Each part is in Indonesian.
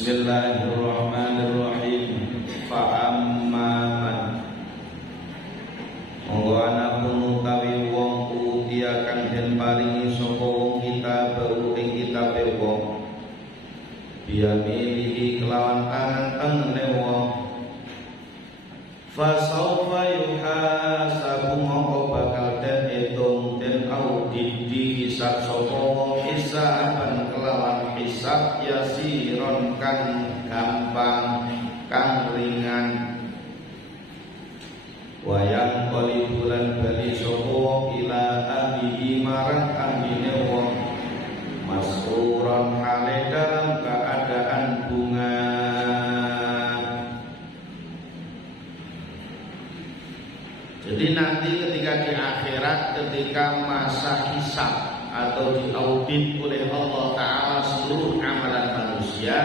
Bismillahirrahmanirrahim. Fa'amman monggo ana utawi wong utia kang den paringi sapa wong kitab ing kitabe wong biyamilihi kelawan tangan-tangane wong fasaufa yuhasabu mongko bakal den hitung den audit dihisab sapa wong hisaban kelawan hisab yasiron kang gampang kang ringan wayang bulan bali sapa wong ila ahlihi marang ahline wong masruran hale dalam keadaan bunga. Jadi nanti ketika di akhirat, ketika masa hisab atau diaudit oleh Allah Ta'ala seluruh amalan manusia,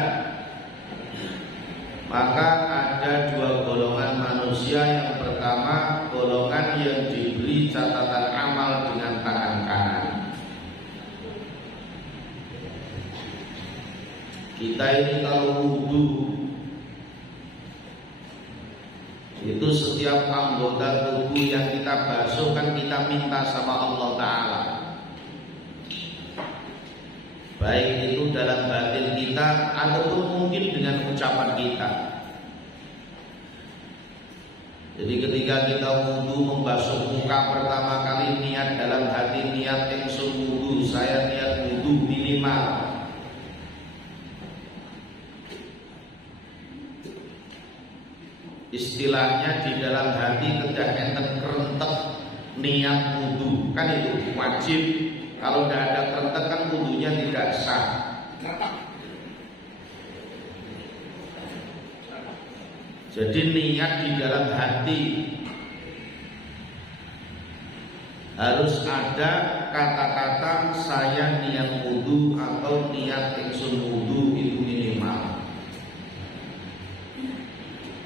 maka ada dua golongan manusia. Yang pertama, golongan yang diberi catatan amal dengan tangan kanan. Kita ini kalau wudu itu setiap anggota tubuh yang kita basuh kan kita minta sama Allah Ta'ala, baik itu dalam batin kita ataupun mungkin dengan ucapan kita. Jadi ketika kita wudu membasuh muka pertama kali, niat dalam hati, niat yang wudu, saya niat wudu minimal. Istilahnya di dalam hati kedah enten kerentek niat wudu, kan itu wajib. Kalau tidak ada kerentek kan wudunya tidak sah. Jadi niat di dalam hati harus ada kata-kata saya niat wudu atau niat ingsun wudu, itu minimal.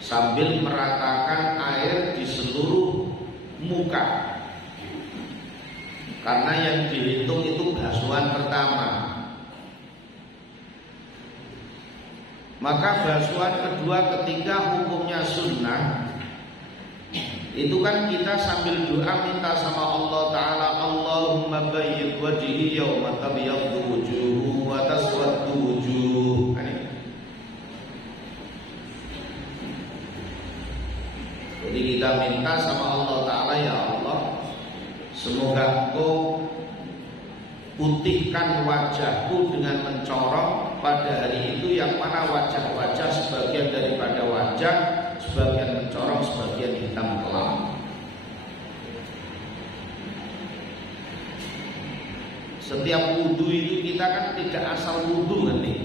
Sambil meratakan air di seluruh muka, karena yang dihitung itu basuhan pertama. Maka basuhan kedua ketika hukumnya sunnah, itu kan kita sambil doa minta sama Allah Ta'ala, Allahumma bayyid wajhi yawma tabyaddu wujuhu wa taswaddu wujuh. Jadi kita minta sama Allah Ta'ala, ya Allah, semoga Engkau putihkan wajahku dengan mencorong pada hari itu, yang mana wajah-wajah sebagian daripada wajah, sebagian mencorong, sebagian hitam kelam. Setiap wudu itu kita kan tidak asal wudu kan nih.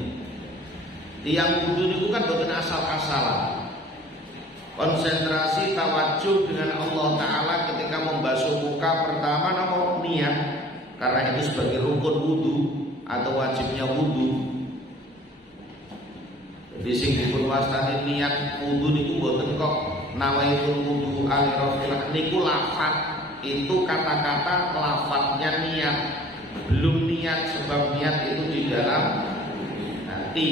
Tiang wudu itu kan bukan asal-asalan. Konsentrasi tawajuh dengan Allah Ta'ala ketika membasuh muka pertama namun niat, karena itu sebagai rukun wudu atau wajibnya wudu. Jadi sing dipun wastani niat wudu niku mboten kok nawaitul wudu alirofillah niku lafaz, itu kata-kata lafaznya niat, belum niat, sebab niat itu di dalam hati.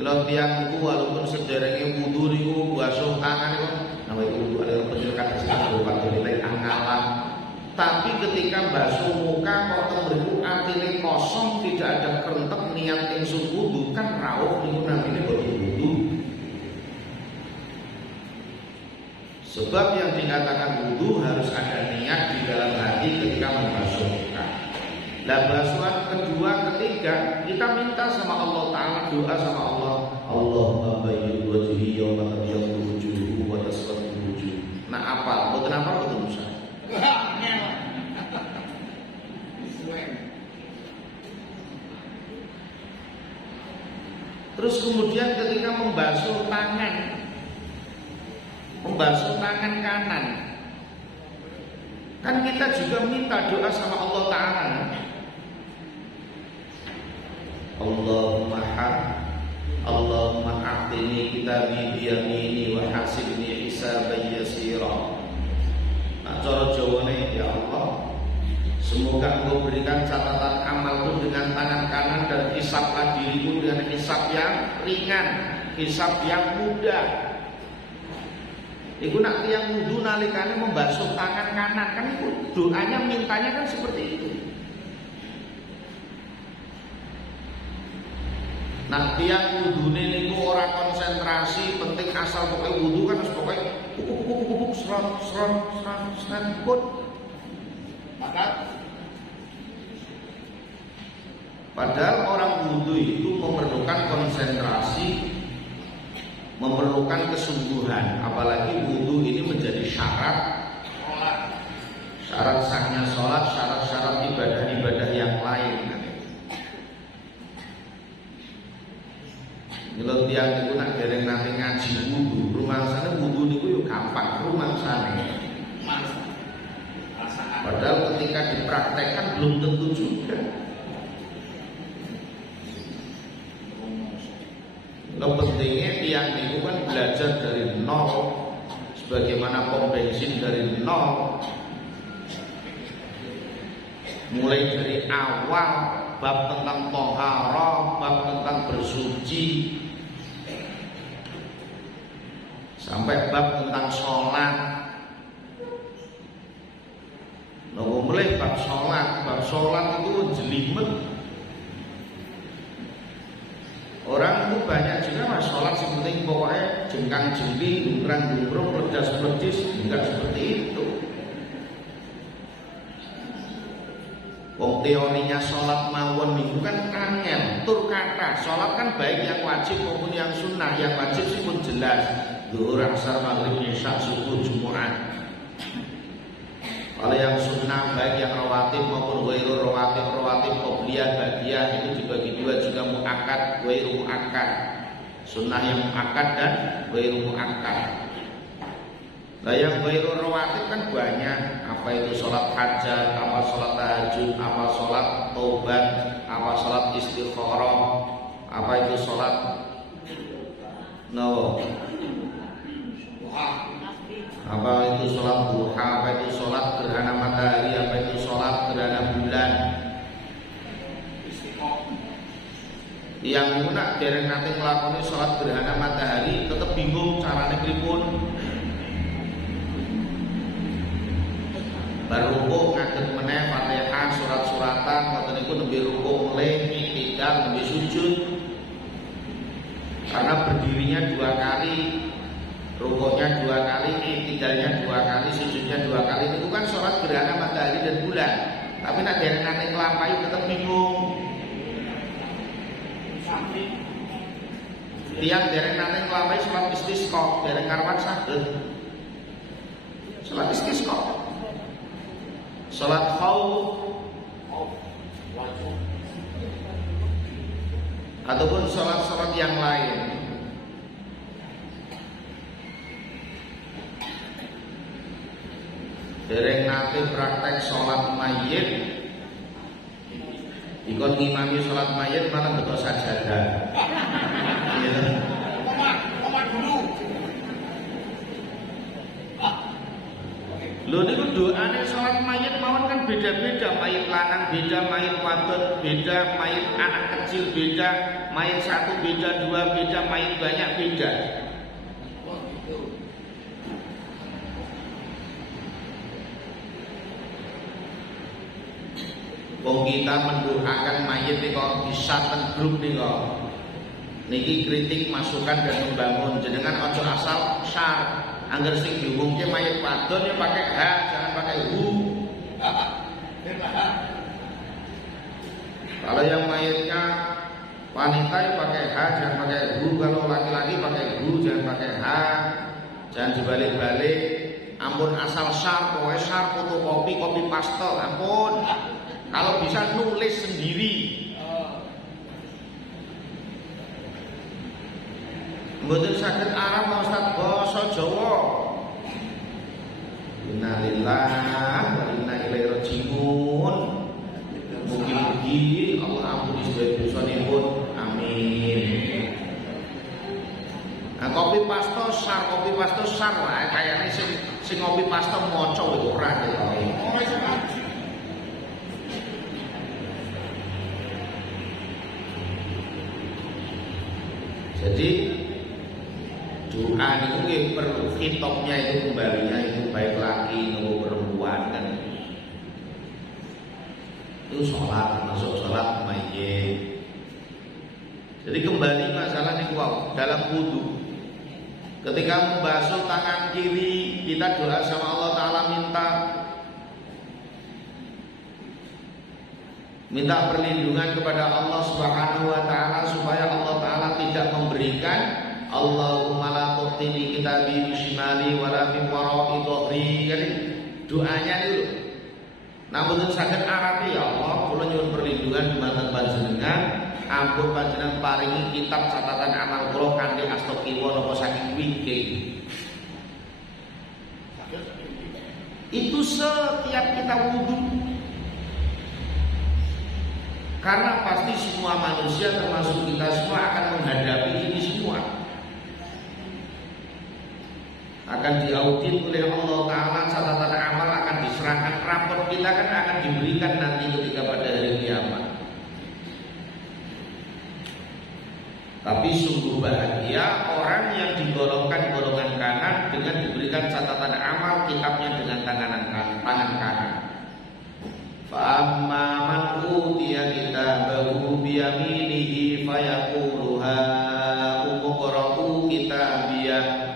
Kalau tiang itu walaupun sederenge wudu niku basuh tangan niku namanya wudu ada penjelakan berupa nilai angalan. Tapi ketika basuh muka kok tembriku atine kosong, tidak ada kerentek niat ingsun wudu, kan rawuh niku namine boten wudu. Sebab yang dikatakan wudu harus ada niat di dalam hati ketika membasuh muka. Nah, basuhan kedua, ketiga kita minta sama Allah Ta'ala, doa sama Allah, Allahumma bayyid wajhi yawma tabyaddu wujuh wa taswaddu wujuh. Nah, apa? Boten apa boten usah. Terus kemudian ketika membasuh tangan kanan, kan kita juga minta doa sama Allah Ta'ala. Allahumma a'tini kitabi biyamini wa hasibni hisaban yasira. Nah, cara Jawane, ya Allah, Semoga Engkau berikan catatan amalku dengan tangan kanan dan hisablah diriku dengan hisab yang ringan, hisab yang mudah. Iku nak yang wudu nalikane membasuh tangan kanan kan itu doanya mintanya kan seperti itu. Nah tiang wudune niku ora konsentrasi, penting asal pokoknya wudu kan harus pokoknya pupuk serot put. Maka padahal orang wudu itu memerlukan konsentrasi, memerlukan kesungguhan, apalagi wudu ini menjadi syarat sahnya sholat, syarat ibadah-ibadah yang lain. Kalau tiang itu nak dereng nanti ngaji wudu, rumah sana wudu itu yuk gampang, rumah sana. Padahal ketika dipraktekkan belum tentu juga. Lo pentingnya tiang itu kan belajar dari nol, sebagaimana pom bensin dari nol, mulai dari awal bab tentang toharoh, bab tentang bersuci, sampai bab tentang sholat. Nopo mulai bab sholat itu jelimet. Orang itu banyak juga mas sholat seperti pokoknya jengkang jengking, dungkrang dungkrung, ledas ledis, enggak seperti itu. Wong teorinya sholat mawon itu kan angel, tur kata. Sholat kan baik yang wajib maupun yang sunnah. Yang wajib sih pun jelas, zuhur, asar, maghrib, isya, subuh, Jumat. Kalau yang sunnah baik yang rawatib maupun ghairu rawatib qobliyah, ba'diyah itu dibagi dua juga muakkad, ghairu muakkad. Sunnah yang muakkad dan ghairu muakkad. Nah yang ghairu rawatib kan banyak. Apa itu sholat hajat, apa sholat tahajud, apa sholat taubat, apa sholat istikharah, apa itu sholat apa itu sholat duha, apa itu sholat gerhana matahari, apa itu sholat gerhana bulan. Yang nak dereng nanti ngelakoni sholat gerhana matahari tetap bingung caranya pripun. Barukuk ngadeg meneh Fatihah surat-suratan ngoten niku nembe rukuk mulih iktidal nembe sujud. Karena berdirinya 2 kali, rukuknya 2 kali, iktidalnya 2 kali, sujudnya 2 kali. Itu kan sholat gerhana matahari dan bulan. Tapi nak dereng nanti nglampahi tetap bingung. Tiang dereng nanti nglampahi sholat istisqa, dereng karuan saged. Sholat istisqa. Sholat khauf ataupun sholat-sholat yang lain. Dereng nate praktek sholat mayit, ikut ngimami sholat mayit malah betul sajadah. Lho niku doane salat mayit mawon kan beda-beda, mayit lanang beda, mayit wadon beda, mayit anak kecil beda, mayit 1 beda, 2 beda, mayit banyak beda. Wong kita mendoakan mayit nih kok bisa grup nih kok. Niki kritik masukan dan membangun, jenengan ojo asal syar. Angger sing diumumke mayit wadon ya pakai H, jangan pakai hu. Kalau yang mayitnya wanita ya pakai H, jangan pakai hu. Kalau laki-laki pakai hu, jangan pakai H. Jangan dibalik-balik. Ampun asal syar, pokoknya syar fotokopi, copy paste, ampun. Kalau bisa nulis sendiri. Mboten saged Arab Pak Ustaz, basa Jawa. Innalillahi wa inna ilaihi raji'un. Mugi-mugi Allah ampuni sedaya dosanipun. Amin. Nah, copy paste sar wae kayane sing copy paste maca ora gitu. Jadi doa itu perlu hitopnya itu kembalinya itu baik laki maupun perempuan kan. Itu sholat, masuk sholat mayit. Jadi kembali masalah ini dalam wudu. Ketika membasuh tangan kiri, kita doa sama Allah Ta'ala minta perlindungan kepada Allah Subhanahu wa Ta'ala supaya Allah Ta'ala tidak memberikan Allahumma la tuqtini kitabi bishimali wala min wara'i dhuhri. Doanya itu. Namun saged arabi ya Allah, kula nyuwun perlindungan dumateng panjenengan, ampun panjenengan paringi kitab catatan amal kula kanthi asta kiwa napa saking wingking. Itu setiap kita wudu. Karena pasti semua manusia termasuk kita semua akan menghadapi ini semua. Akan diaudit oleh Allah Ta'ala, catatan amal akan diserahkan, rapor kita kan akan diberikan nanti ketika pada hari kiamat. Tapi sungguh bahagia orang yang digolongkan golongan kanan dengan diberikan catatan amal kitabnya dengan tangan kanan. Fa'amma man utiya kitabahu biyaminihi fayaqulu ha umqra'u kitabiyah.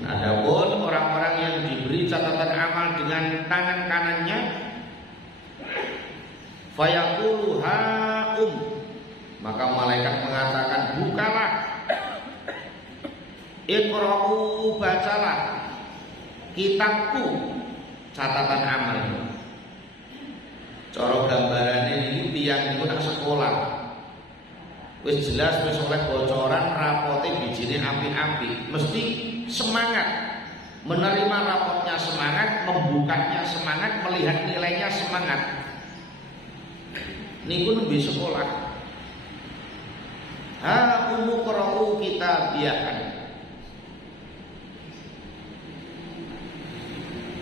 Adapun orang-orang yang diberi catatan amal dengan tangan kanannya, fayaqulu ha'um, maka malaikat mengatakan bukalah, iqra'u, bacalah kitabku, catatan amal. Cara gambarannya ini tiang itu nak sekolah, wis jelas wis oleh bocoran rapote bijine api-api, mesti semangat menerima rapotnya, semangat membukanya, semangat melihat nilainya, semangat. Niku nembe sekolah. Ha umqra'u kitabiyah.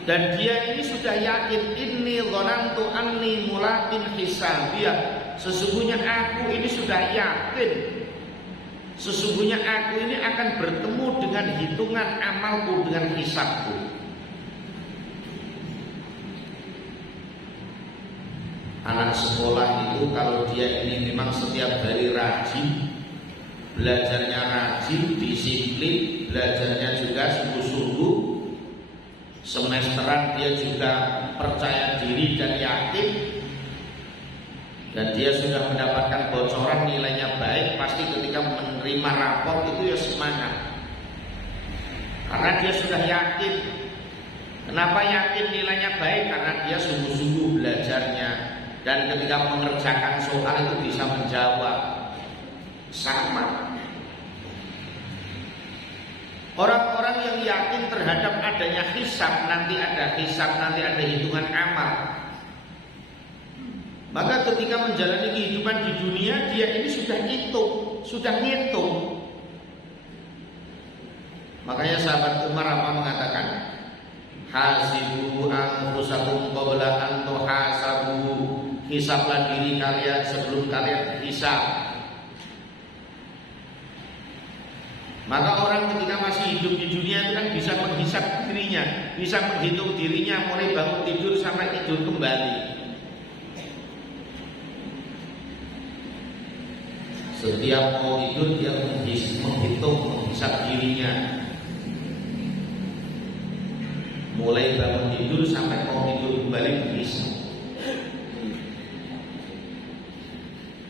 Dan dia ini sudah yakin, inni dzanantu anni mulaqin hisabiyah. Sesungguhnya aku ini sudah yakin, sesungguhnya aku ini akan bertemu dengan hitungan amalku, dengan hisabku. Anak sekolah itu kalau dia ini memang setiap hari rajin, belajarnya rajin, disiplin, belajarnya juga sungguh-sungguh, semesteran dia juga percaya diri dan yakin, dan dia sudah mendapatkan bocoran nilainya baik, pasti ketika menerima rapor itu ya semangat. Karena dia sudah yakin. Kenapa yakin nilainya baik? Karena dia sungguh-sungguh belajarnya, dan ketika mengerjakan soal itu bisa menjawab sama. Orang-orang yang yakin terhadap adanya hisab, nanti ada hisab, nanti ada hitungan amal, maka ketika menjalani kehidupan di dunia, dia ini sudah ngitung. Makanya sahabat Umar apa mengatakan, hasibu anfusakum qabla an tuhasabu, hisablah diri kalian sebelum kalian hisab. Maka orang ketika masih hidup di dunia itu kan bisa menghisap dirinya, bisa menghitung dirinya mulai bangun tidur sampai tidur kembali. Setiap mau tidur dia menghitung, menghisap dirinya, mulai bangun tidur sampai mau tidur kembali menghisap.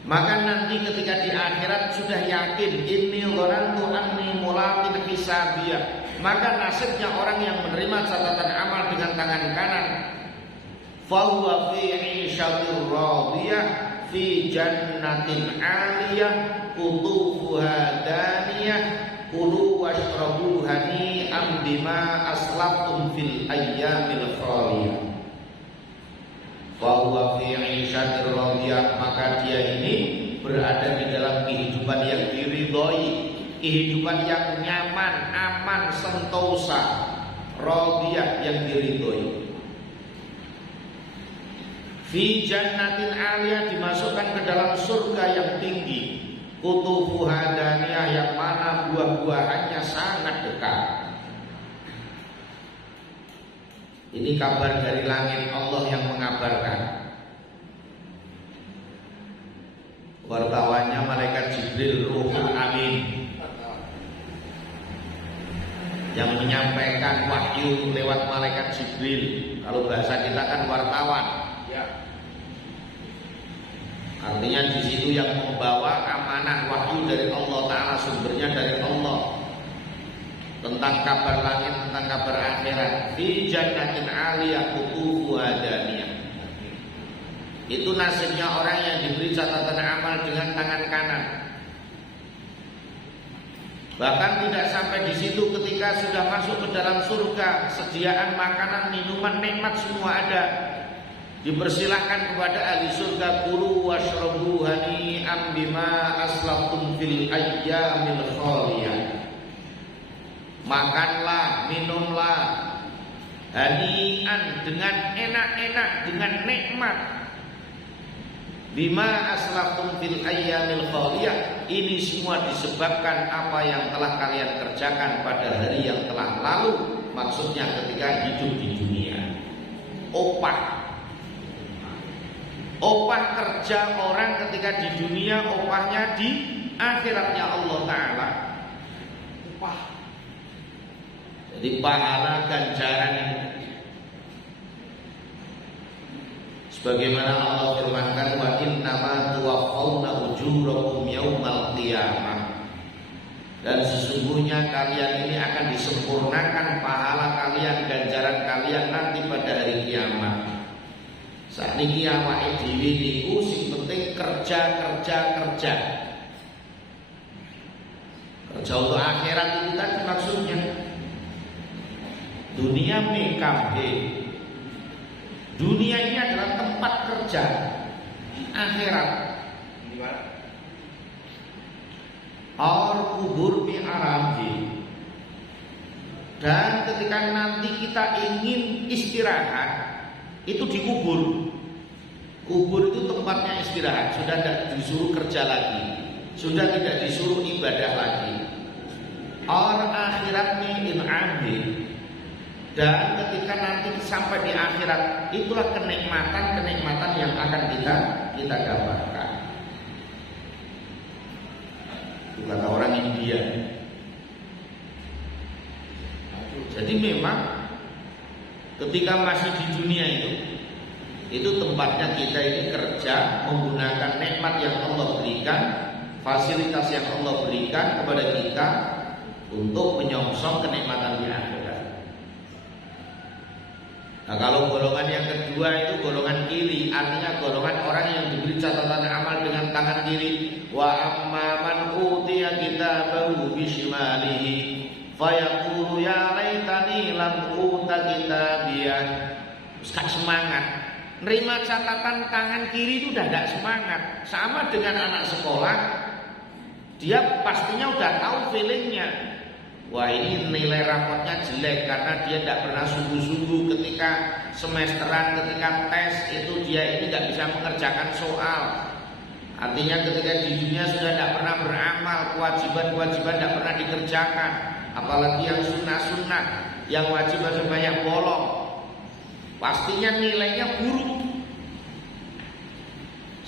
Maka nanti ketika di akhirat sudah yakin, inni dzanantu anni mulaqin hisabiyah, maka nasibnya orang yang menerima catatan amal dengan tangan kanan, fa huwa fi 'ishatir radiyah fi jannatin 'aliyah qutufuha daniyah kulu washrabu hani'an bima aslaftum fil ayyamil khaliyah. Bahwa fi 'ishatir radiyah, maka dia ini berada di dalam kehidupan yang diridhoi, kehidupan yang nyaman, aman, sentosa, radiyah yang diridhoi. Fi jannatin 'aliyah, dimasukkan ke dalam surga yang tinggi. Kutufuha daniyah, yang mana buah-buahannya sangat dekat. Ini kabar dari langit, Allah yang mengabarkan. Wartawannya malaikat Jibril Ruhul Amin, yang menyampaikan wahyu lewat malaikat Jibril. Kalau bahasa kita kan wartawan. Artinya di situ yang membawa amanah wahyu dari Allah Ta'ala, sumbernya dari Allah, tentang kabar langit, tentang kabar akhirat. Fi jannatin 'aliyah qutufuha daniyah. Itu nasibnya orang yang diberi catatan amal dengan tangan kanan. Bahkan tidak sampai di situ, ketika sudah masuk ke dalam surga, sediaan makanan, minuman, nikmat semua ada. Dipersilahkan kepada ahli surga, kulu washrabu hani'an bima aslaftum fil ayyamil khaliyah. Makanlah, minumlah hani'an, dengan enak-enak, dengan nikmat. Bima aslaftum fil ayyamil khaliyah. Ini semua disebabkan apa yang telah kalian kerjakan pada hari yang telah lalu. Maksudnya ketika hidup di dunia. Opah kerja orang ketika di dunia, opahnya di akhiratnya Allah Ta'ala. Opah. Jadi pahala ganjaran ini, sebagaimana Allah firmankan, wa innama tuwaffawna ujurakum yaumal qiyamah. Dan sesungguhnya kalian ini akan disempurnakan pahala kalian, ganjaran kalian nanti pada hari kiamat. Saat ini awake dhewe niku sing penting kerja. Kerja untuk akhirat itu tadi maksudnya. Dunia PKB. Dunia ini adalah tempat kerja. Akhirat Or kubur bi arabi. Dan ketika nanti kita ingin istirahat, itu dikubur. Kubur itu tempatnya istirahat. Sudah tidak disuruh kerja lagi, sudah tidak disuruh ibadah lagi. Or akhiratnya in'ambi. Dan ketika nanti sampai di akhirat, itulah kenikmatan yang akan kita dapatkan. Itu kata orang India. Jadi memang ketika masih di dunia itu tempatnya kita ini kerja, menggunakan nikmat yang Allah berikan, fasilitas yang Allah berikan kepada kita untuk menyongsong kenikmatan di akhirat. Nah, kalau golongan yang kedua itu golongan kiri, artinya golongan orang yang diberi catatan amal dengan tangan kiri. Wa amma man utiya kitabahu bishimalihi fayaqulu ya laitani lam uta kitabiyah. Gak semangat. Nerima catatan tangan kiri itu udah gak semangat. Sama dengan anak sekolah, dia pastinya udah tahu feelingnya. Wah, ini nilai rapotnya jelek karena dia tidak pernah sungguh-sungguh ketika semesteran, ketika tes itu dia ini tidak bisa mengerjakan soal. Artinya ketika di dunia sudah tidak pernah beramal, kewajiban-kewajiban tidak pernah dikerjakan, apalagi yang sunnah-sunnah, yang wajib banyak bolong. Pastinya nilainya buruk.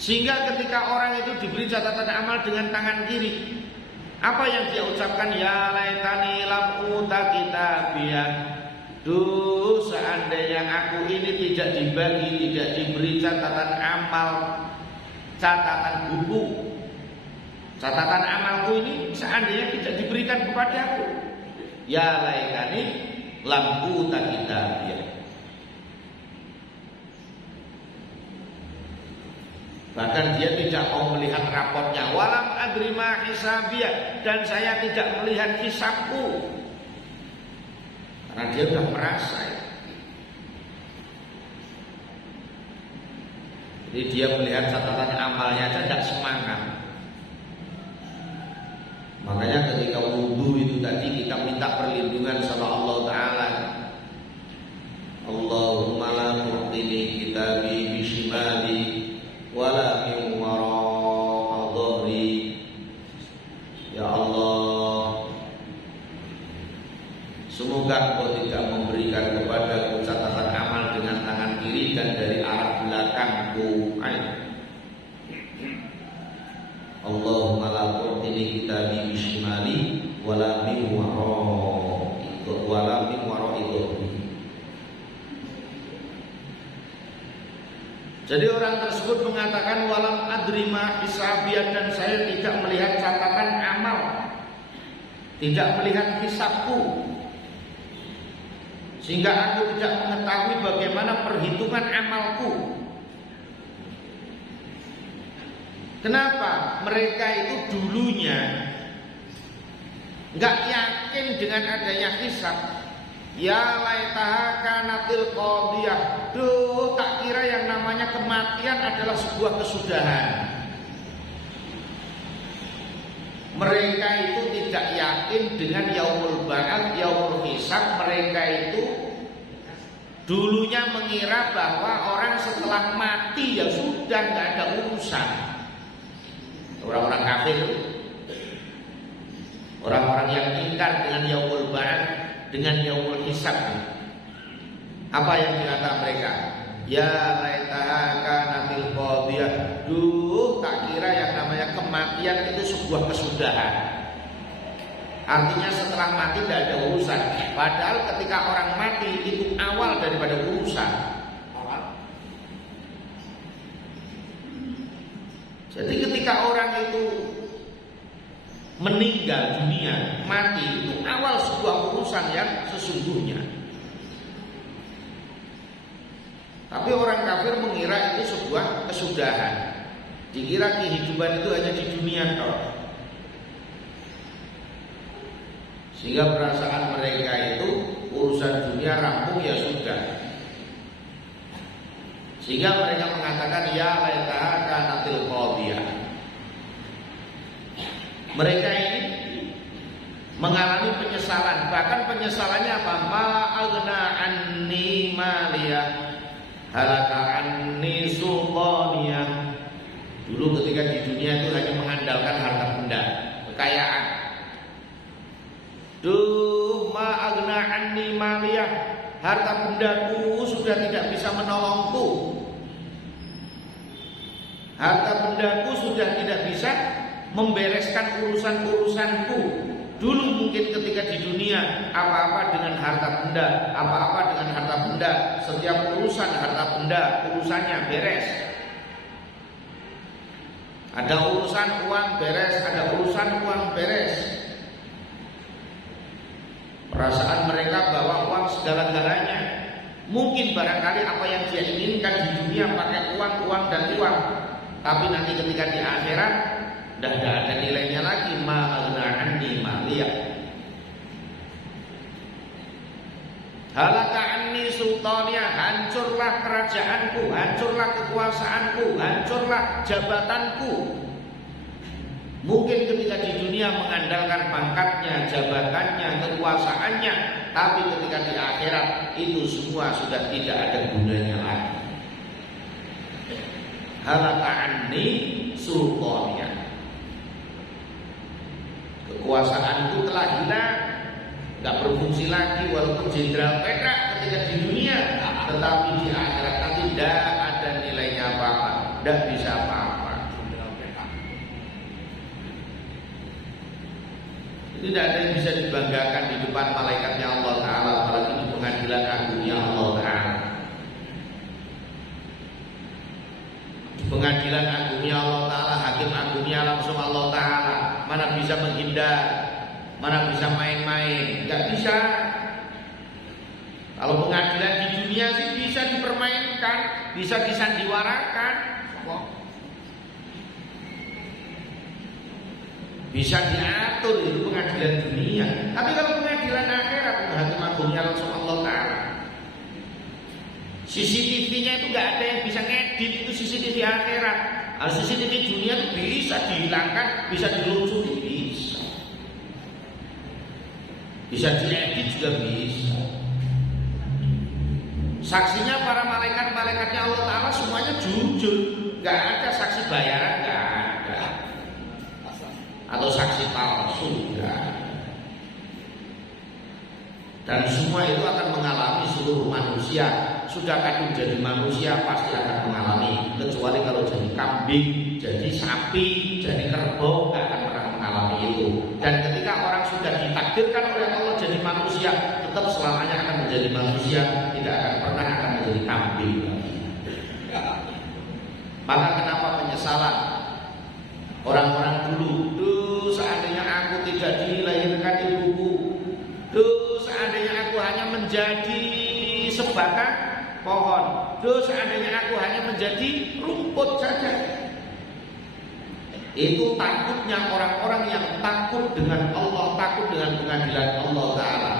Sehingga ketika orang itu diberi catatan amal dengan tangan kiri, apa yang dia ucapkan? Ya laitani lam uta kitabiyah. Duh, seandainya aku ini tidak dibagi, tidak diberi catatan amal, catatan buku, catatan amalku ini seandainya tidak diberikan kepadaku. Ya laitani lam uta kitabiyah. Bahkan dia tidak mau melihat rapotnya. Walam adri ma hisabiyah, dan saya tidak melihat hisabku. Karena dia sudah merasa ya. Jadi dia melihat catatan amalnya aja tidak semangat. Makanya ketika wudhu itu tadi kita minta perlindungan sama Allah Ta'ala. Allahumma la tu'tini kitabi bishimali wala min wara'a dhahri Semoga Engkau tidak memberikan kepadaku catatan amal dengan tangan kiri dan dari arah belakangku. Allahumma la tu'tini kitabi bishimali wala min wara'i. Jadi orang tersebut mengatakan walam adrima hisabiyah, dan saya tidak melihat catatan amal, tidak melihat hisabku, sehingga aku tidak mengetahui bagaimana perhitungan amalku. Kenapa? Mereka itu dulunya nggak yakin dengan adanya hisab. Ya laitaha kanatil qadiyah. Duh, tak kira yang namanya kematian adalah sebuah kesudahan. Mereka itu tidak yakin dengan yaumul ba'ats, yaumul hisab. Mereka itu dulunya mengira bahwa orang setelah mati ya sudah nggak ada urusan. Orang-orang kafir, orang-orang yang ingkar dengan yaumul ba'ats, dengan yaumul hisab. Apa yang dikata mereka? Ya laitaha kanatil qadiyah. Duh, tak kira yang namanya kematian itu sebuah kesudahan. Artinya setelah mati tidak ada urusan. Padahal ketika orang mati itu awal daripada urusan. Jadi ketika orang itu meninggal dunia, mati, itu awal sebuah urusan yang sesungguhnya. Tapi orang kafir mengira itu sebuah kesudahan. Dikira kehidupan itu hanya di dunia toh. Sehingga perasaan mereka itu urusan dunia rampung ya sudah. Sehingga mereka mengatakan ya laitaha kanatil qadiyah. Mereka ini mengalami penyesalan, bahkan penyesalannya apa? Ma'aghna anni maliyah halaka anni sultaniyah. Dulu ketika di dunia itu hanya mengandalkan harta benda, kekayaan. Duh, ma'aghna anni maliyah, harta bendaku sudah tidak bisa menolongku. Harta bendaku sudah tidak bisa membereskan urusan-urusanku. Dulu mungkin ketika di dunia apa-apa dengan harta benda, apa-apa dengan harta benda, setiap urusan harta benda urusannya beres. Ada urusan uang beres, ada urusan uang beres. Perasaan mereka bahwa uang segala-galanya. Mungkin barangkali apa yang dia inginkan di dunia pakai uang, uang dan uang. Tapi nanti ketika di akhirat dah ada nilainya lagi. Ma'aghna anni maliyah halaka anni sultaniyah, hancurlah kerajaanku, hancurlah kekuasaanku, hancurlah jabatanku. Mungkin ketika di dunia mengandalkan pangkatnya, jabatannya, kekuasaannya, tapi ketika di akhirat itu semua sudah tidak ada gunanya lagi. Halaka anni sultaniyah, kekuasaanku telah hilang, nggak berfungsi lagi. Walaupun jenderal perak ketika di dunia, tetapi di akhirat nanti tidak ada nilainya apa-apa, tidak bisa apa-apa. Tidak ada yang bisa dibanggakan di depan malaikatnya Allah Ta'ala, apalagi di pengadilan agungnya Allah Ta'ala. Di pengadilan agungnya Allah Ta'ala, hakim agungnya langsung Allah Ta'ala. Mana bisa menghindar, mana bisa main-main, nggak bisa. Kalau pengadilan di dunia sih bisa dipermainkan, bisa disandiwarakan, bisa diatur, itu pengadilan dunia. Tapi kalau pengadilan akhirat, hakim agungnya langsung Allah Ta'ala. CCTV-nya itu nggak ada yang bisa ngedit, itu CCTV akhirat. Kalau CCTV dunia itu bisa dihilangkan, bisa diluncuri, bisa diedit juga bisa. Saksinya para malaikat-malaikatnya Allah Ta'ala semuanya jujur, nggak ada saksi bayaran, nggak ada, atau saksi palsu, nggak ada. Dan semua itu akan mengalami seluruh manusia. Sudah kadung jadi manusia pasti akan mengalami. Kecuali kalau jadi kambing, jadi sapi, jadi kerbau, nggak akan pernah mengalami itu. Dan ketika orang sudah ditakdirkan oleh Allah jadi manusia, tetap selamanya akan menjadi manusia, tidak akan pernah akan menjadi kambing. Maka kenapa penyesalan orang-orang dulu? Duh, seandainya aku tidak dilahirkan ibuku. Duh, seandainya aku hanya menjadi sebatang pohon. Duh, seandainya aku hanya menjadi rumput saja. Itu takutnya orang-orang yang takut dengan Allah, takut dengan pengadilan Allah Ta'ala.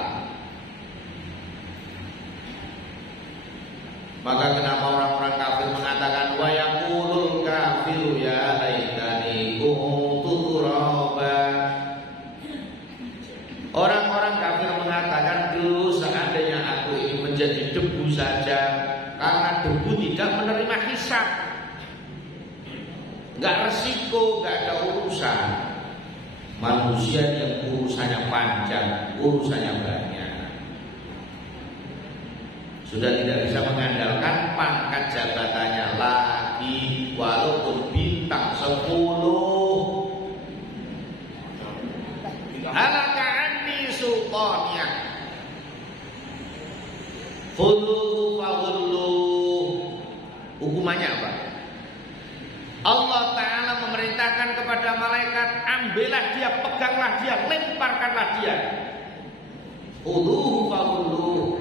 Maka kenapa orang-orang kafir mengatakan wa yaqulul kafiru ya laitani kuntu turaba. Orang-orang kafir mengatakan, duh seandainya aku ini menjadi debu saja, karena debu tidak menerima hisab, nggak resiko, nggak ada urusan. Manusia yang urusannya panjang, urusannya banyak, sudah tidak bisa mengandalkan pangkat jabatannya lagi, walaupun bintang 10. Halaka anni sultaniya khudhuhu faghulluh. Hukumannya apa? Allah Ta'ala memerintahkan kepada malaikat, ambillah dia, peganglah dia, lemparkanlah dia. Khudhuhu faghulluh.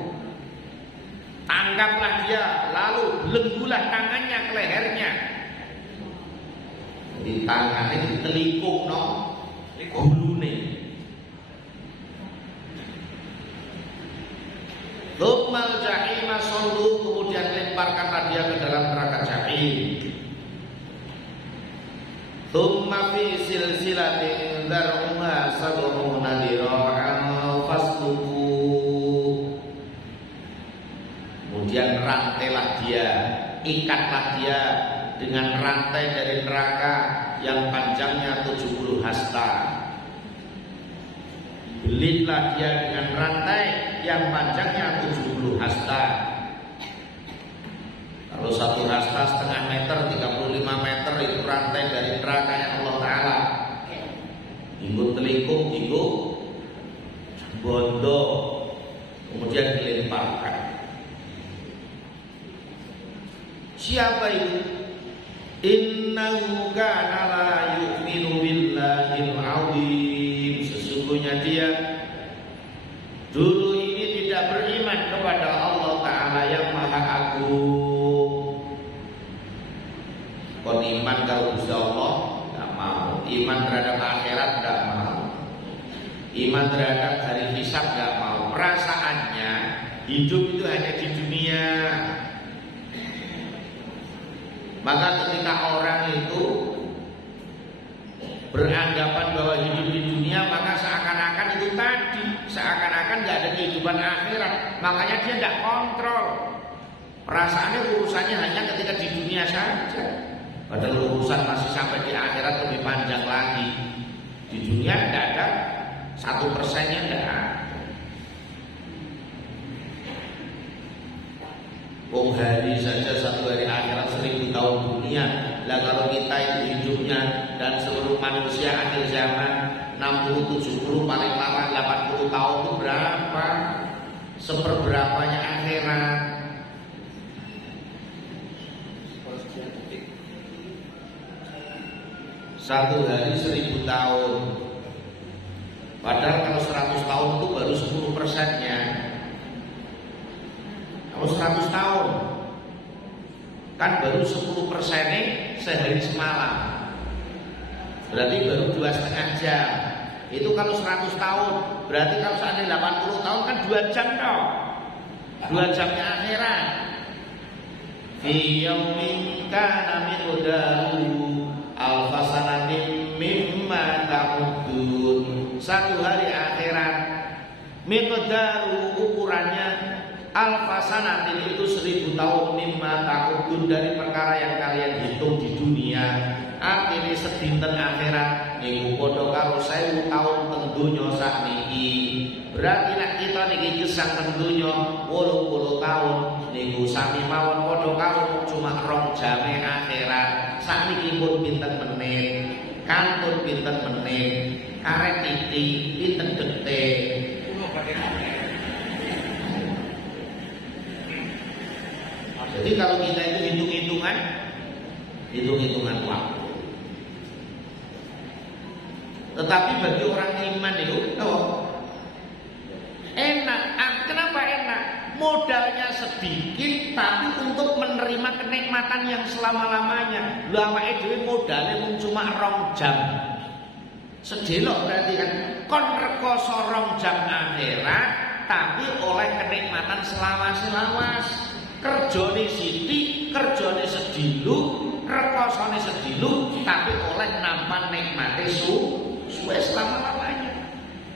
Tangkaplah dia, lalu belenggulah tangannya ke lehernya. Di tangannya ditelikuk, no, gulune. Tsummal jahima sallu, kemudian lemparkanlah dia ke dalam neraka jahim. Tsumma fi silsilatin dzar'uha sab'una dira'an fasluku. Kemudian rantailah dia, ikatlah dia dengan rantai dari neraka yang panjangnya 70 hasta. Belitlah dia dengan rantai yang panjangnya 70 hasta. Kalau 1 hasta setengah meter, 35 meter itu rantai dari neraka yang Allah Ta'ala. Hingga telikuk, hingga bondo, kemudian dilemparkan. Siapa itu? Innahu kana la yu'minu billahil azim. Sesungguhnya dia dulu ini tidak beriman kepada Allah Ta'ala yang Maha Agung. Kon iman kalau Gusti Allah tidak mau, iman terhadap akhirat tidak mau, iman terhadap hari hisab tidak mau. Perasaannya hidup itu hanya di dunia. Maka ketika orang itu beranggapan bahwa hidup di dunia, maka seakan-akan itu tadi, seakan-akan nggak ada kehidupan akhirat. Makanya dia tidak kontrol. Perasaannya urusannya hanya ketika di dunia saja. Padahal urusan masih sampai di akhirat lebih panjang lagi. Di dunia tidak ada 1%-nya tidak ada. Hari saja 1 hari akhirat 1000 tahun dunia. Lah kalau kita itu hidupnya dan seluruh manusia akhir zaman 60, 70, paling lama 80 tahun itu berapa? Seperberapanya akhirat. Satu hari 1000 tahun. Padahal kalau 100 tahun itu baru 10%-nya. Kalau 100 tahun kan baru 10%-nya sehari semalam. Berarti baru 2,5 jam. Itu kalau 100 tahun. Berarti kalau seandainya 80 tahun kan 2 jam dong. 2 jamnya akhirat. Fi yaumin kana miqdaruhu alfasanatin mimma ta'udun. 1 hari akhirat miqdaru ukurannya alfasanatin itu 1000 tahun mimma ta'udun, dari perkara yang kalian hitung di dunia. Artinya sedinten akhirat niku padha karo 1000 tahun tentunya sakniki. Berarti nek kita kita niki gesang teng donya 80 tahun niku sami mawon padha karo cuma 2 jame akhirat. Sakniki pun pinten menit, kantun pinten menit, karet titik pinten detik. Jadi kalau kita itu hitung-hitungan waktu. Tetapi bagi orang iman itu enak. Kenapa enak? Modalnya sedikit tapi untuk menerima kenikmatan yang selama-lamanya. Lha awake dhewe modalnya cuma 2 jam. Sedelok berarti kan kon rekoso 2 jam akhirat tapi oleh kenikmatan selawas-lawas. Kerjane sithik, kerjane sedilu, rekosane sedilu tapi oleh nampan nikmate suwe selama-lamanya.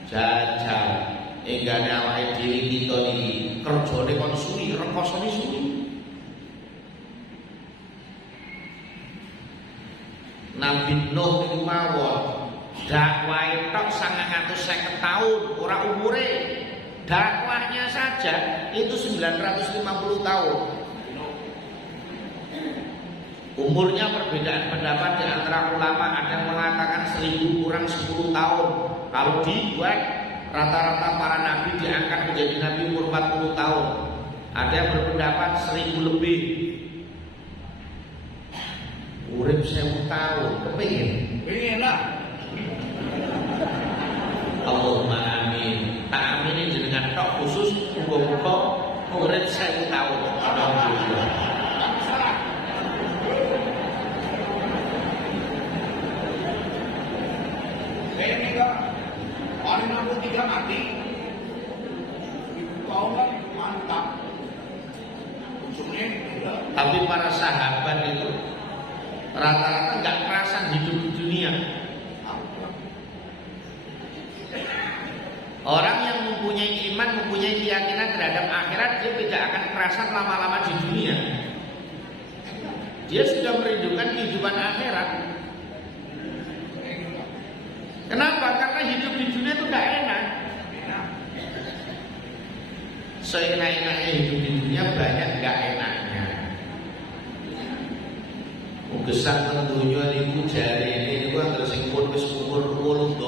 Jajal enggane awake dhewe kita iki kerjane kon suwi, rekosane suwi. Nabi Nuh niku mawon dakwahe tok 950 tahun ora umure. Dakwahnya saja itu 950 tahun. Umurnya perbedaan pendapat di antara ulama, ada yang mengatakan 1000 kurang 10 tahun. Kalau dibuat rata-rata para nabi diangkat menjadi nabi umur 40 tahun. Ada yang berpendapat 1000 lebih. Urip 1000 tahun, kepengin? Pengen lah. Allahumma amin. Tak aminin jenengan tok khusus muga-muga urip 1000 tahun. Alhamdulillah. Saya juga paling 63 mati. Kau kan mantap. Tapi para sahabat itu rata-rata nggak kerasan hidup di dunia. Orang yang mempunyai iman, mempunyai keyakinan terhadap akhirat, dia tidak akan kerasan lama-lama di dunia. Dia sudah merindukan kehidupan akhirat. Kenapa? Karena hidup di dunia itu tidak enak. Seenak-enaknya hidup di dunia banyak nggak enaknya. Gesang tentunya niku jari ini niku anggere sing pun wis umur 80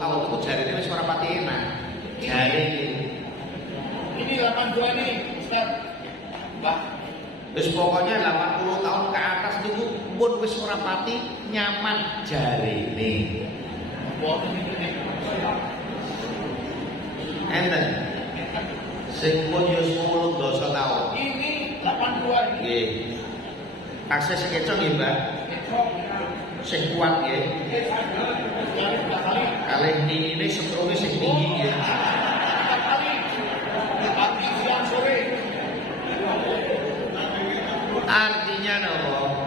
tahun niku jari ini wis ora pati enak. Jari ini 82 nih, Ustaz. Mbah. Wis pokoknya 80 tahun ke atas niku pun wis ora pati nyaman jari ini. Enten. Sing pun yo 10 tahun. Ini 82 nggih. Akses kecok nggih, Mbak. Sing kuat nggih. Kalih ini setrone sing tinggi nggih. Artinya nopo?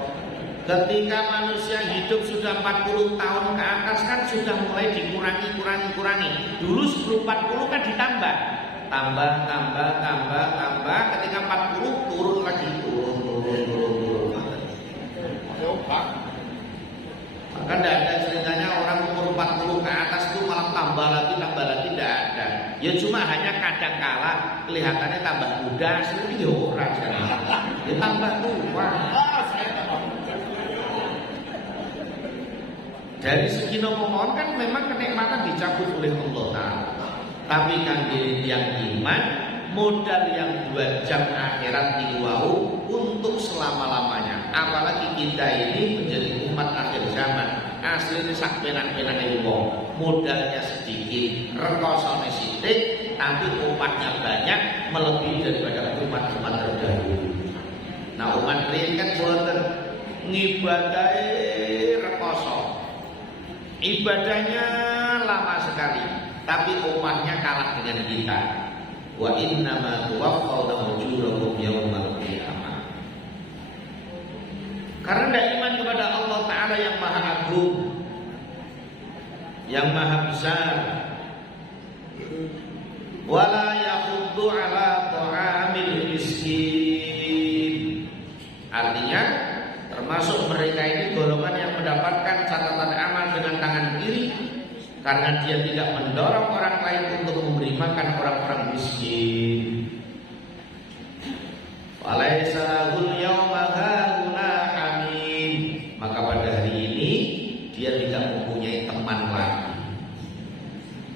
Ketika manusia hidup sudah 40 tahun ke atas kan sudah mulai dikurangi. Dulu 1040 kan ditambah. Tambah. Ketika 40 turun lagi, turun. Maka tidak ada ceritanya orang umur 40 ke atas itu malah tambah lagi tidak ada. Ya cuma hanya kadang kala kelihatannya tambah muda, aslinya ya orang ya tambah tua. Dari segi nomohon kan memang kenikmatan dicabut oleh Allah Ta'ala. Tapi kan diri yang iman, modal yang 2 jam akhirat diwau untuk selama-lamanya. Apalagi kita ini menjadi umat akhir zaman. Aslinya sak penak-penake wong, modalnya sedikit, rekosone sithik, tapi upahnya banyak melebihi daripada umat-umat terdahulu. Nah, umat riyen kan boten ngibadahe rekoso. Ibadahnya lama sekali, tapi upahnya kalah dengan kita. Wa innama tuwaffawna ujurakum yaumal qiyamah. Karena tidak iman kepada Allah Ta'ala yang maha agung, yang maha besar. Wala yakhuddu ala ta'amil miskin. Artinya termasuk mereka ini golongan yang mendapatkan catatan amal dengan tangan kiri, karena dia tidak mendorong orang lain untuk memberi makan orang-orang miskin. Falaisa lahul yauma hauna hamim, maka pada hari ini dia tidak mempunyai teman lagi.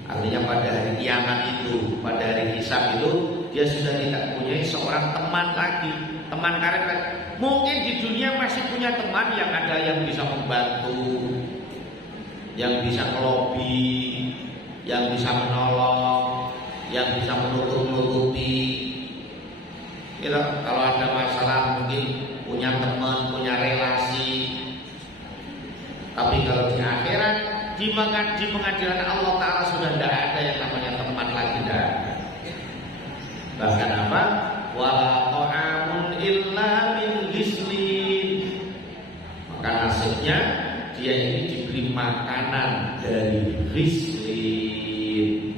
Artinya pada hari kiamat itu, pada hari hisab itu, dia sudah tidak mempunyai seorang teman lagi, teman karib. Mungkin di dunia masih punya teman yang ada yang bisa membantu, yang bisa melobi, yang bisa menolong, yang bisa menutup-nutupi. Kita kalau ada masalah mungkin punya teman, punya relasi. Tapi kalau di akhirat, di pengadilan Allah Ta'ala sudah tidak ada yang namanya teman lagi, tidak ada. Bahkan apa? Wala ta'amun illa min ghislin. Maka nasibnya dia ini diberi makanan dari ghislin.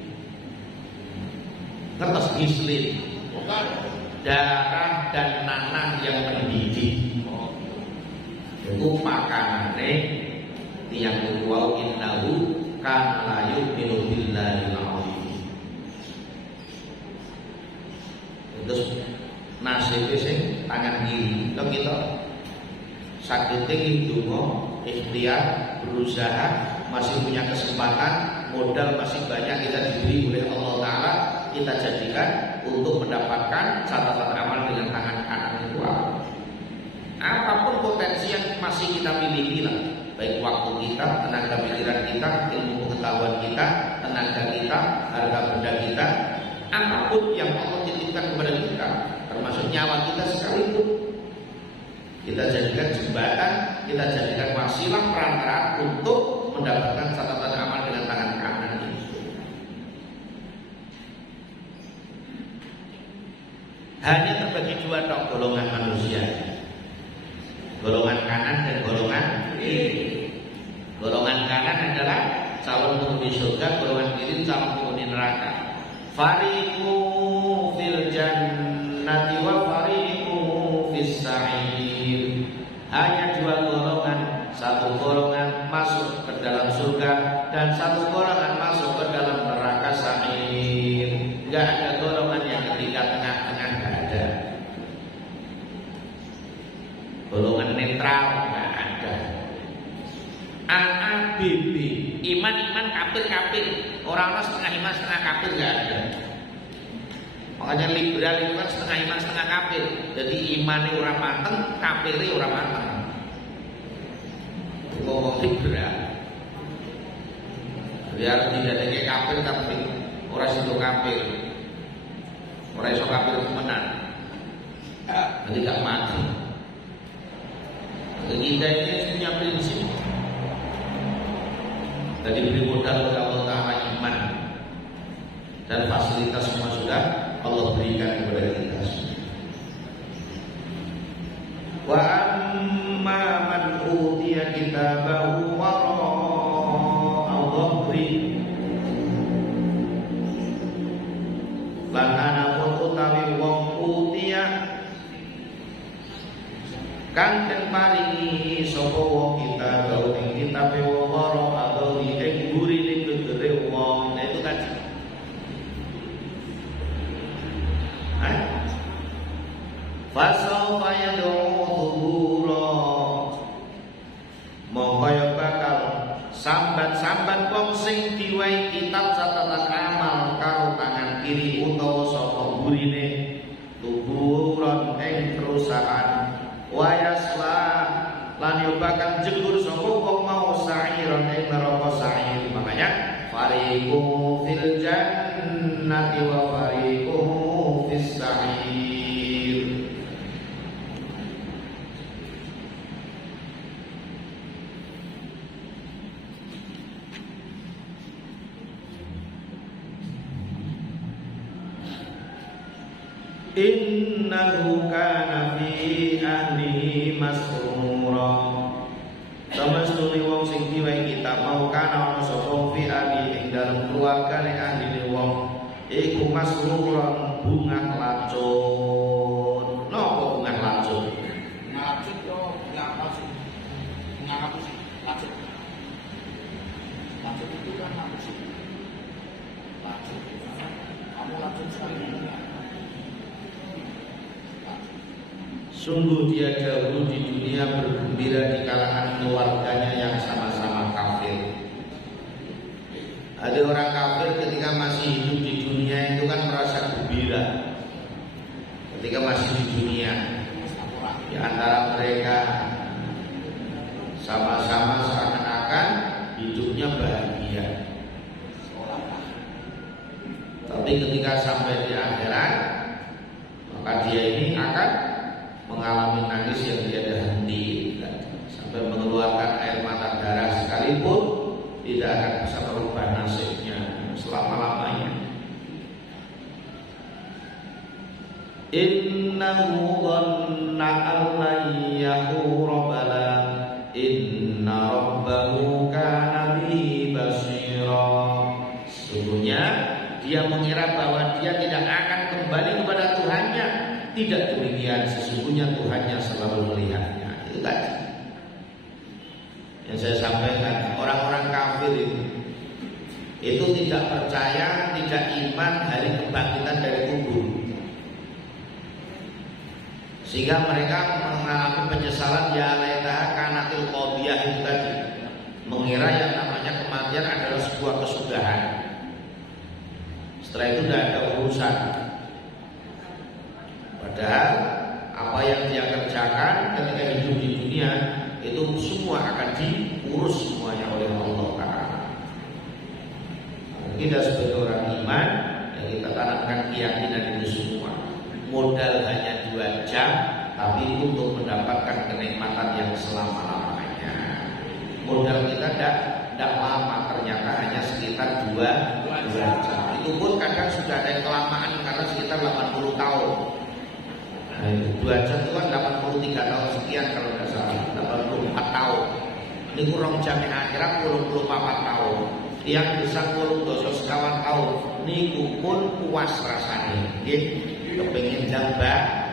Ngertos ghislin? Darah dan nanah yang mendidih. Itu makanannya yang kuwau innahu kana la yu'minu billahi al-'azim. Terus nasibnya sing tangan kiri to kita sakit iki donga ikhtiar berusaha masih punya kesempatan, modal masih banyak kita diberi oleh Allah Ta'ala, kita jadikan untuk mendapatkan catatan amal dengan tangan kanan itu apa? Apapun potensi yang masih kita miliki lah, baik waktu kita, tenaga pikiran kita, ilmu pengetahuan kita, tenaga kita, harga benda kita, apapun yang Allah titipkan kepada kita, termasuk nyawa kita sekalipun, kita jadikan jembatan, kita jadikan wasilah perantara untuk mendapatkan catatan amal dengan tangan kanan ini. Hanya terbagi dua tok golongan manusia, golongan kanan dan golongan kiri. Golongan kanan adalah calon penghuni surga, golongan kiri calon penghuni neraka. Fariqu fil jannati wa fariqu fis sa'ir. Hanya dua golongan, satu golongan masuk ke dalam surga dan satu golongan masuk ke dalam neraka sa'ir. Enggak ada golongan yang ketiga tengah-tengah, enggak ada. Golongan netral enggak ada. AABB, iman kafir, orang-orang setengah iman setengah kafir enggak ada. Makanya liberal itu kan setengah iman setengah kafir. Jadi imannya orang mateng, kafirnya orang mateng. Ngomong liberal. Biar tidak ada kayak kafir tapi orang itu kafir. Orang itu kafir temenan. Nanti gak mati. Kita ini punya prinsip. Tadi beri modal kepada Allah Ta'ala iman dan fasilitas semua sudah Allah berikan kepada kita semua. Wa amma man utiya kitabahu wara'a dhahri, lan ana utawi wong utiya kang den paringi sapa wong kitabahu ing kitabe wara'a dhahri ing gurine gegere wong. Nah itu tadi. Fasawfa yad'u thubura, mongko ya bakal sambat-sambat wong sing diwai kitab catatan amal karo tangan kiri utawa saka burine tuburon ing perusahaan. Wa yasla lan yo bakal jegur sapa wong mau sa'iron ing neraka sa'ir. Makanya fariqu fil jannati wa fariqu fis sa'ir. Innahu kana fi ahlihi masrura. Samastune wong sing diwehi kitab mau kana ana sapa fi ahli ing dalem keluargane ahli wong iku masruran bunga lacun. Napa bunga lacun? Lacun yo, bunga lacun. Bunga apa sih? Lacun. Sungguh dia dahulu di dunia bergembira di kalangan keluarganya yang sama-sama kafir. Ada orang kafir ketika masih hidup di dunia itu kan merasa gembira ketika masih di dunia. Di antara mereka sama-sama seakan-akan hidupnya bahagia. Tapi ketika sampai di akhirat, maka dia ini akan mengalami nangis yang tiada henti, sampai mengeluarkan air mata darah sekalipun tidak akan bisa merubah nasibnya selama-lamanya. Innahu dhanna an lan yahura bala inna rabbahu kana bihi basira. Sesungguhnya dia mengira bahwa dia tidak akan kembali kepada Tuhannya. Tidak demikian, sesungguhnya Tuhannya selalu melihatnya. Itu tadi yang saya sampaikan. Orang-orang kafir itu tidak percaya, tidak iman hari kebangkitan dari kubur, sehingga mereka mengalami penyesalan. Ya laitaha kanatil qadiyah, itu tadi, mengira yang namanya kematian adalah sebuah kesudahan. Setelah itu tidak ada urusan. Padahal apa yang dia kerjakan ketika hidup di dunia itu semua akan diurus semuanya oleh Allah Ta'ala. Kita sebagai orang iman yang kita tanamkan keyakinan itu semua. Modal hanya 2 jam, tapi untuk mendapatkan kenikmatan yang selama-lamanya. Modal kita tidak lama, ternyata hanya sekitar 2 jam. Itu pun kadang sudah ada yang kelamaan karena sekitar 80 tahun. 2 jam itu kan 83 tahun sekian kalau tidak salah, 84 tahun. Ini kurang jam akhirat 84 tahun. Yang bisa kurang dosa sekawan tahun. Ini pun puas rasanya. Kepingin jambak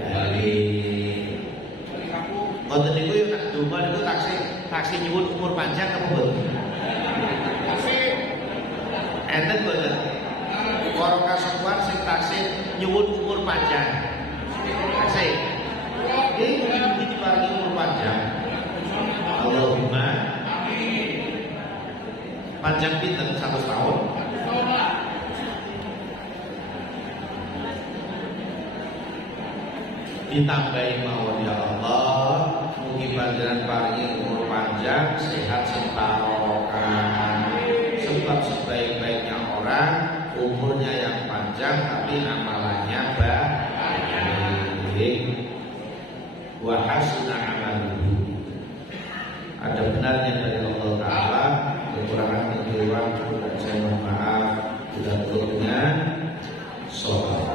dari konten itu yuk nak domba itu taksi nyuwun umur panjang apa betul? Enten betul. Orang kasukuan sing taksi nyuwun umur panjang. Taksi. Ini mungkin diparingi umur panjang. Allahumma panjang pinten 100 tahun. Ditambahi mawon ya Allah, mugi panjenengan paringi umur panjang, sehat serta barokah. Sebab sebaik-baiknya orang umurnya yang panjang tapi amalannya baik. Wa hasuna amaluhu. Ada benarnya dari Allah Ta'ala. Kekurangan kekeliruan saya mohon maaf. Bila turunnya sholat.